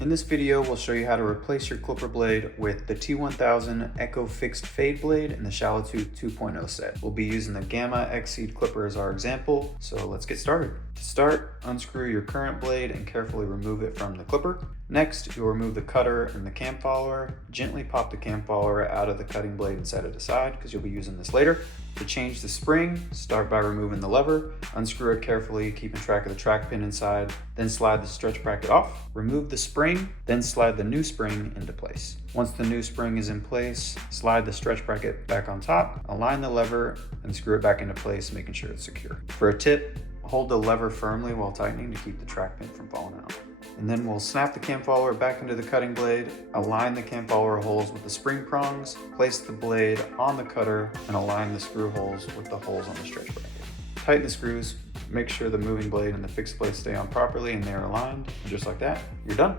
In this video, we'll show you how to replace your clipper blade with the T1000 Echo Fixed Fade Blade and the Shallow Tooth 2.0 set. We'll be using the GAMMA Xceed clipper as our example, so let's get started. To start, unscrew your current blade and carefully remove it from the clipper. Next, you'll remove the cutter and the cam follower. Gently pop the cam follower out of the cutting blade and set it aside because you'll be using this later. To change the spring, start by removing the lever, unscrew it carefully, keeping track of the track pin inside, then slide the stretch bracket off. Remove the spring, then slide the new spring into place. Once the new spring is in place, slide the stretch bracket back on top, align the lever, and screw it back into place, making sure it's secure. For a tip, hold the lever firmly while tightening to keep the track pin from falling out. And then we'll snap the cam follower back into the cutting blade, align the cam follower holes with the spring prongs, place the blade on the cutter, and align the screw holes with the holes on the stretch bracket. Tighten the screws, make sure the moving blade and the fixed blade stay on properly and they're aligned, and just like that, you're done.